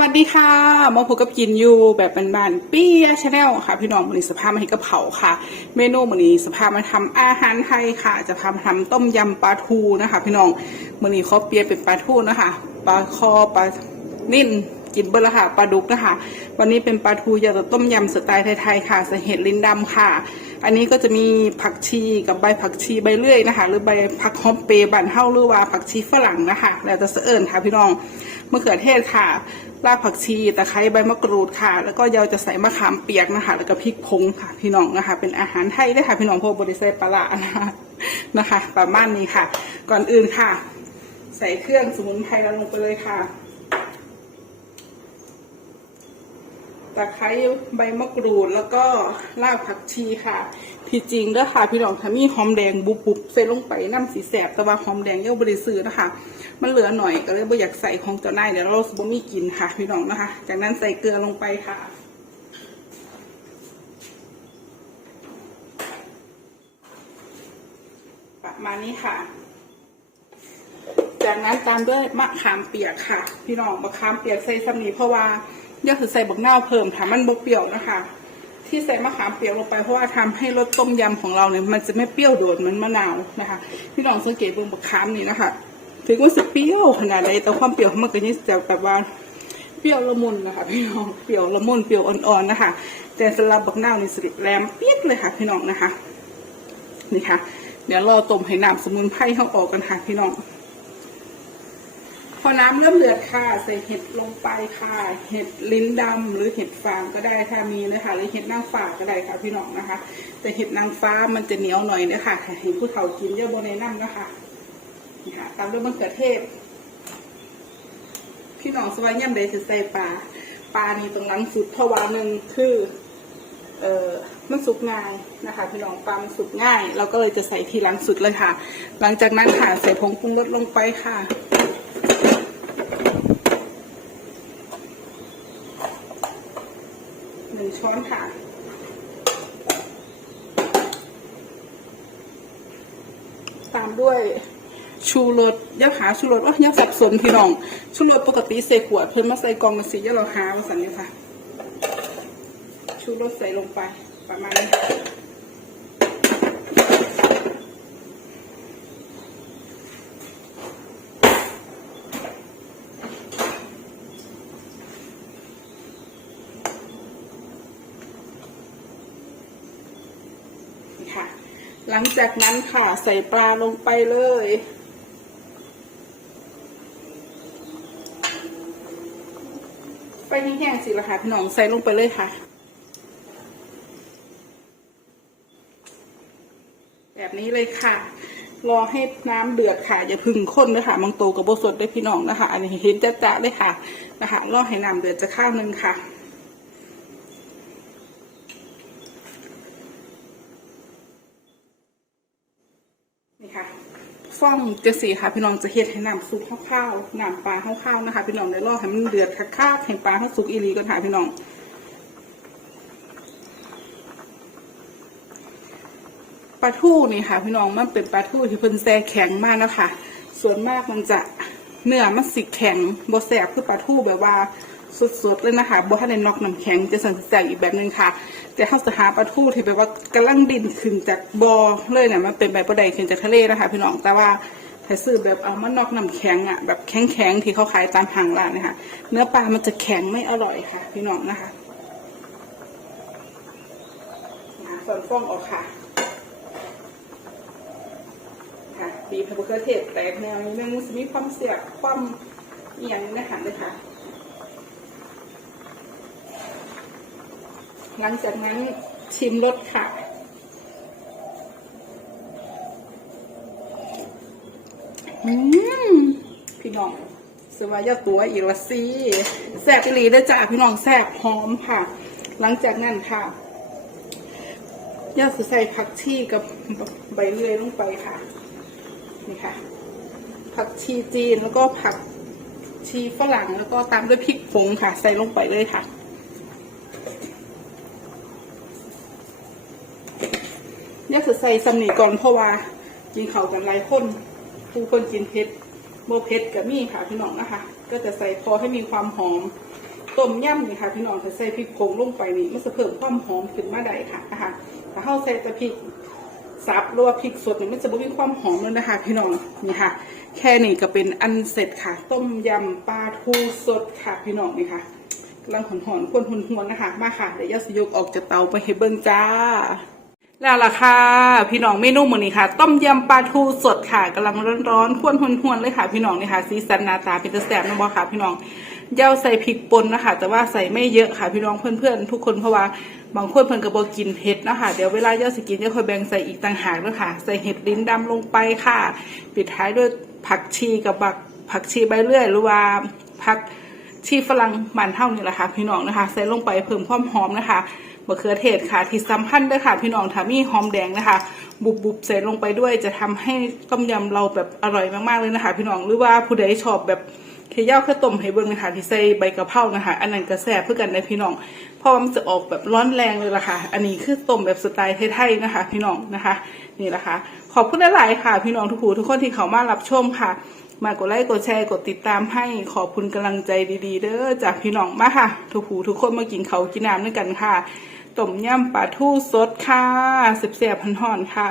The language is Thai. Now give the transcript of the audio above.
วัสดีค่ะมาพบกับกินอยู่แบบบานๆปี้ยชาแนลค่ะ พี่น้องมือนี้สภาพมาให้กระเพราค่ะ เมนูมือนี้สภาพมาทำอาหารไทยค่ะ จะพามาทำต้มยำปลาทูนะคะ พี่น้องมือนี้เขาเปลี่ยนเป็นปลาทูนะคะปลาคอปลานิ่นกินเบอร์ละค่ะปลาดุกนะคะวันนี้เป็นปลาทูยำต้มยำสไตล์ไทยๆค่ะใส่เห็ดลิ้นดำค่ะ อันนี้ก็จะมีผักชีกับใบผักชีใบเลื่อยนะคะ หรือใบผักฮอมเปย์บันเท่าหรือว่าผักชีฝรั่งนะคะ แล้วจะเสเอิญค่ะพี่น้องมะเขือเทศค่ะ รากผักชีตะไคร้ใบมะกรูดค่ะ แล้วก็เราจะใส่มะขามเปียกนะคะ แล้วก็พริกผงค่ะ พี่น้องนะคะ เป็นอาหารไทยด้ค่ะพี่น้องพราะบริใส่ปลาร้านะคะนะคะ ประมาณนี้ค่ะ ก่อนอื่นค่ะ ใส่เครื่องสมุนไพรลงไปเลยค่ะ ตะไคร้ใบมะกรูดแล้วก็รากผักชีค่ะ ที่จริงเด้อค่ะ พี่น้องถ้ามีหอมแดงบุบบุบๆใส่ลงไปน้ำสีแสบแต่ว่าหอมแดงเยอะบริสุทธ์นะคะ มันเหลือหน่อยก็เลยบ่อยากใส่ของเจ้านายเดี๋ยวเราสบ่มีกินค่ะ พี่น้องนะคะ จากนั้นใส่เกลือลงไปค่ะประมาณนี้ค่ะจากนั้นตามด้วยมะขามเปียกค่ะ พี่น้องมะขามเปียกใส่สำนีเพราะว่า อยากจะใส่บักนาวเพิ่มค่ะมันบกเปรี้ยวนะคะ ที่ใส่มะขามเปียกลงไปเพราะว่าทำให้รสต้มยำของเราเนี่ยมันจะไม่เปรี้ยวโดดเหมือนมะนาวนะคะพี่น้องสังเกตเบิ่งบักขามนี่นะคะถึงว่าจะเปรี้ยวขนาดไหนแต่ความเปรี้ยวของมันก็ยังจะแบบว่าเปรี้ยวละมุนนะคะพี่น้องเปรี้ยวละมุนเปรี้ยวอ่อนๆนะคะ แต่สำหรับบักนาวนี่สิแหลมเปี๊ยกเลยค่ะ พี่น้องนะคะ นี่ค่ะ เดี๋ยวรอต้มให้น้ำสมุนไพรเข้าออกกันค่ะพี่น้อง อน้ำเริ่มเดือดค่ะ ใส่เห็ดลงไปค่ะ เห็ดลิ้นดำหรือเห็ดฟางก็ได้ถ้ามีนะคะหรือเห็ดนางฟ้าก็ได้ค่ะพี่น้องนะคะ แต่เห็ดนางฟ้ามันจะเหนียวหน่อยนะคะเห็นผู้เฒ่ากินเยอะบนในน้ำนะคะนี่ค่ะตามด้วยมะเขือเทศ พี่น้องสบายย่ำใดจะใส่ปลาปลานี่ตรงหลังสุดเพราะว่าหนึ่งคือ เอ่อมันสุกง่ายนะคะ พี่น้องปลามันสุกง่าย เราก็เลยจะใส่ทีหลังสุดเลยค่ะ หลังจากนั้นค่ะใส่ผงปรุงรสลงไปค่ะ หนึ่ง ช้อนค่ะ ตามด้วยชูรสยาหาชูรสว่ายาสับสนพี่น้อง ชูรสปกติใส่ขวด เพิ่มมาใส่กล่องมาสียาเราหาวาสันนี้ค่ะ ชูรสใส่ลงไปประมาณนี้ค่ะ หลังจากนั้นค่ะใส่ปลาลงไปเลย ไปแห้งๆสิละค่ะพี่น้องใส่ลงไปเลยค่ะ แบบนี้เลยค่ะ รอให้น้ำเดือดค่ะ อย่าพึ่งข้นเลยค่ะมังโตกับโบสดด้วยพี่น้องนะคะ อันนี้เห็นจะๆเลยค่ะนะคะ รอให้น้ำเดือดจะข้าวหนึงค่ะ นี่ค่ะฟ่องจะสีค่ะพี่น้องจะเฮ็ดให้น้ำซุปข้าวๆน้ำปลาข้าวๆนะคะ พี่น้องได้รอให้มันเดือดคักๆให้ปลาให้สุกอีหลีก่อนค่ะพี่น้องปลาทูนี่ค่ะ พี่น้องมันเป็นปลาทูที่เพิ่นแซ่แข็งมากนะคะ ส่วนมากมันจะเนื้อมันสิแข็งบ่แซ่บคือปลาทูแบบว่า สดๆเลยนะคะบ่ทันได้นอกน้ำแข็งจะสั่นแซ่บอีกแบบหนึงค่ะ แต่ถ้าจะหาปลาทูที่แบบว่ากำลังดินขึ้นจากบ่อเลยเนี่ยมันเป็นแบบบ่ได้ขึ้นจากทะเลนะคะ พี่น้องแต่ว่าถ้าซื้อแบบเอามานอกน้ำแข็งอะแบบแข็งๆที่เขาขายตามห้างร้านเนะคะเนื้อปลามันจะแข็งไม่อร่อยค่ะ พี่น้องนะคะส่วนฟองออกค่ะค่ะบีบมะเขือเทศแตกแนวนิดนึงจะมีความเสียบความเอียงนะคะเลยค่ะ หลังจากนั้นชิมรสค่ะ อืม พี่น้องสวายาตัวอีกละสิแซ่บอีหลีได้จ้าพี่น้องแซ่บหอมค่ะ หลังจากนั้นค่ะย่าสิใส่ผักชีกับใบเลื่อยลงไปค่ะ นี่ค่ะ ผักชีจีนแล้วก็ผักชีฝรั่งแล้วก็ตามด้วยพริกผงค่ะ ใส่ลงไปเลยค่ะ เนี่ยคือใส่สำนีก่อนเพราะว่ากินเขากันหลายคนผู้คนกินเผ็ดโบเผ็ดกับมี่ค่ะพี่น้องนะคะ ก็จะใส่พอให้มีความหอมต้มยำนี่ค่ะพี่น้องถ้าใส่พริกผงลงไปนี่มันจะเพิ่มความหอมขึ้นมาได้ค่ะนะคะถ้าเฮาใส่แต่พริกสับหรือว่าพริกสดนี่มันจะบ่มีความหอมเลยนะคะ พี่น้องนี่ค่ะ แค่นี้ก็เป็นอันเสร็จค่ะ ต้มยำปลาทูสดค่ะพี่น้องนี่ค่ะกำลังหอนๆควนหวนๆนะคะ มาค่ะเดี๋ยวยาสยกออกจากเตาไปให้เบิ่งจ้า แล้วล่ะค่ะ พี่น้องเมนูมื้อนี้ค่ะ ต้มยำปลาทูสดค่ะกำลังร้อนๆข้วนๆเลยค่ะ พี่น้องนี่ค่ะสีสันหน้าตาเป็นตะแสบนะบอค่ะ พี่น้องเย้าใส่พริกป่นนะคะ แต่ว่าใส่ไม่เยอะค่ะ พี่น้องเพื่อนๆทุกคนเพราะว่าบางคนเพิ่นก็บ่กินเผ็ดนะคะเดี๋ยวเวลาเย้าสกินจะค่อยแบ่งใส่อีกต่างหากด้วยค่ะ ใส่เห็ดลิ้นดำลงไปค่ะ ปิดท้ายด้วยผักชีกับบักผักชีใบเลื่อยหรือว่าผัก ชีฝรั่งมันเท่านี่แหละค่ะพี่น้องนะคะใส่ลงไปเพิ่มความหอมนะคะมะเขือเทศค่ะที่สำคัญด้วยค่ะ พี่น้องถ้ามีหอมแดงนะคะ บุบบุบๆใส่ลงไปด้วยจะทำให้ต้มยำเราแบบอร่อยมากๆเลยนะคะ พี่น้องหรือว่าผู้ใดชอบแบบเคี่ยวข้าวต้มให้เบิ่งนะคะที่ใส่ใบกะเพรานะคะ อันนั้นก็แซ่บเพื่อกันนะพี่น้องเพราะมันจะออกแบบร้อนแรงเลยล่ะค่ะ อันนี้คือต้มแบบสไตล์ไทยๆนะคะ พี่น้องนะคะ นี่แหละค่ะขอบคุณหลายๆค่ะ พี่น้องทุกผู้ทุกคนที่เขามารับชมค่ะ มากดไลค์กดแชร์กดติดตามให้ขอบคุณกำลังใจดี ๆ เด้อจากพี่น้องมาค่ะ ทุกผู้ทุกคนมากินเขากินน้ำด้วยกันค่ะต้มยำปลาทูสดค่ะเสียบๆพันหอนๆค่ะ